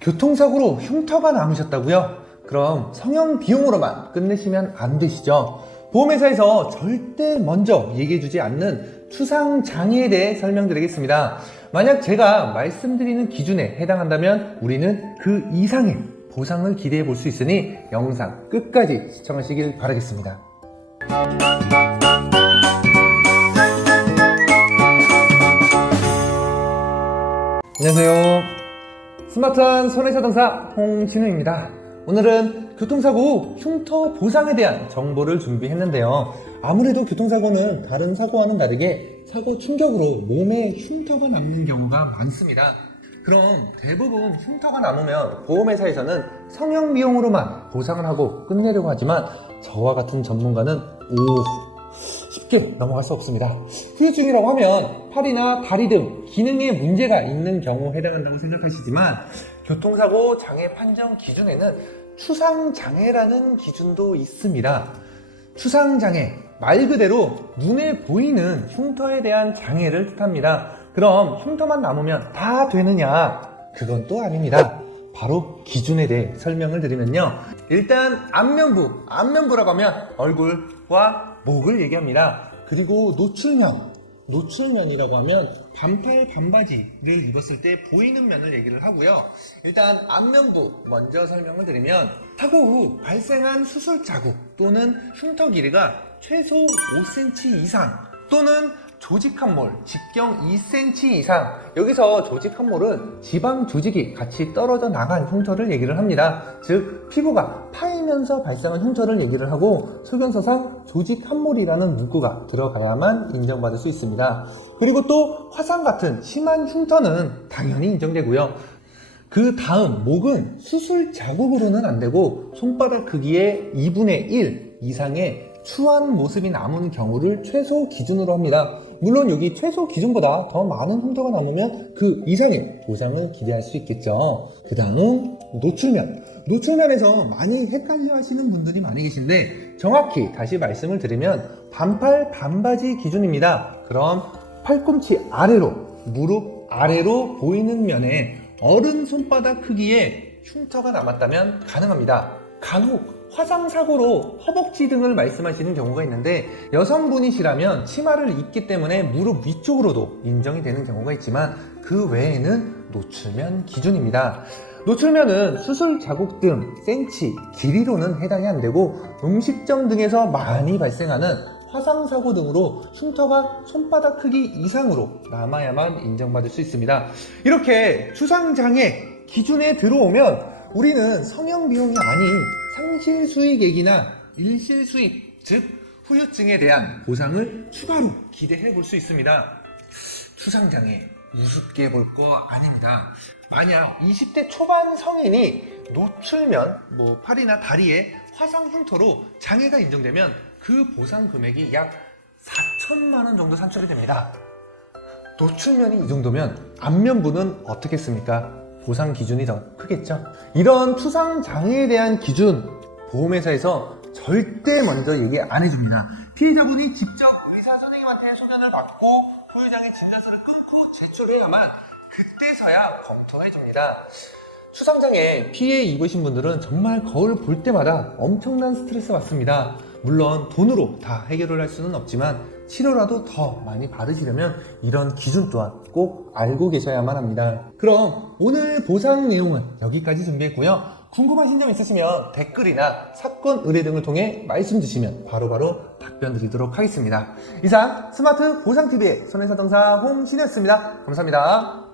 교통사고로 흉터가 남으셨다고요? 그럼 성형 비용으로만 끝내시면 안 되시죠? 보험회사에서 절대 먼저 얘기해주지 않는 추상장애에 대해 설명드리겠습니다. 만약 제가 말씀드리는 기준에 해당한다면 우리는 그 이상의 보상을 기대해 볼 수 있으니 영상 끝까지 시청하시길 바라겠습니다. 안녕하세요. 스마트한 손해자동사 홍진우입니다. 오늘은 교통사고 후 흉터 보상에 대한 정보를 준비했는데요. 아무래도 교통사고는 다른 사고와는 다르게 사고 충격으로 몸에 흉터가 남는 경우가 많습니다. 그럼 대부분 흉터가 남으면 보험회사에서는 성형 비용으로만 보상을 하고 끝내려고 하지만 저와 같은 전문가는 쉽게 넘어갈 수 없습니다. 후유증이라고 하면 팔이나 다리 등 기능에 문제가 있는 경우에 해당한다고 생각하시지만 교통사고 장애 판정 기준에는 추상장애라는 기준도 있습니다. 추상장애, 말 그대로 눈에 보이는 흉터에 대한 장애를 뜻합니다. 그럼 흉터만 남으면 다 되느냐? 그건 또 아닙니다. 바로 기준에 대해 설명을 드리면요. 일단 안면부라고 하면 얼굴과 목을 얘기합니다. 그리고 노출면이라고 하면 반팔 반바지를 입었을 때 보이는 면을 얘기를 하고요. 일단 안면부 먼저 설명을 드리면 사고 후 발생한 수술 자국 또는 흉터 길이가 최소 5cm 이상 또는 조직 함몰, 직경 2cm 이상. 여기서 조직 함몰은 지방 조직이 같이 떨어져 나간 흉터를 얘기를 합니다. 즉 피부가 파이면서 발생한 흉터를 얘기를 하고 소견서상 조직 함몰이라는 문구가 들어가야만 인정받을 수 있습니다. 그리고 또 화상 같은 심한 흉터는 당연히 인정되고요. 그 다음 목은 수술 자국으로는 안 되고 손바닥 크기의 2분의 1 이상의 추한 모습이 남은 경우를 최소 기준으로 합니다. 물론 여기 최소 기준보다 더 많은 흉터가 남으면 그 이상의 보상을 기대할 수 있겠죠. 그 다음 노출면에서 많이 헷갈려 하시는 분들이 많이 계신데 정확히 다시 말씀을 드리면 반팔 반바지 기준입니다. 그럼 팔꿈치 아래로 무릎 아래로 보이는 면에 어른 손바닥 크기의 흉터가 남았다면 가능합니다. 간혹 화상사고로 허벅지 등을 말씀하시는 경우가 있는데 여성분이시라면 치마를 입기 때문에 무릎 위쪽으로도 인정이 되는 경우가 있지만 그 외에는 노출면 기준입니다. 노출면은 수술 자국 등 센치, 길이로는 해당이 안 되고 음식점 등에서 많이 발생하는 화상사고 등으로 흉터가 손바닥 크기 이상으로 남아야만 인정받을 수 있습니다. 이렇게 추상장애 기준에 들어오면 우리는 성형 비용이 아닌 상실수익액이나 일실수익, 즉 후유증에 대한 보상을 추가로 기대해 볼 수 있습니다. 추상장애 우습게 볼 거 아닙니다. 만약 20대 초반 성인이 노출면, 팔이나 다리에 화상 흉터로 장애가 인정되면 그 보상 금액이 약 4천만 원 정도 산출이 됩니다. 노출면이 이 정도면 안면부는 어떻겠습니까? 보상 기준이 더 크겠죠. 이런 추상장애에 대한 기준 보험회사에서 절대 먼저 얘기 안 해줍니다. 피해자분이 직접 의사 선생님한테 소견을 받고 후유장애 진단서를 끊고 제출해야만 그때서야 검토해줍니다. 추상장애 피해 입으신 분들은 정말 거울 볼 때마다 엄청난 스트레스 받습니다. 물론 돈으로 다 해결을 할 수는 없지만 치료라도 더 많이 받으시려면 이런 기준 또한 꼭 알고 계셔야만 합니다. 그럼 오늘 보상 내용은 여기까지 준비했고요. 궁금하신 점 있으시면 댓글이나 사건 의뢰 등을 통해 말씀 주시면 바로바로 답변 드리도록 하겠습니다. 이상 스마트 보상TV의 손해자동사 홍신이었습니다. 감사합니다.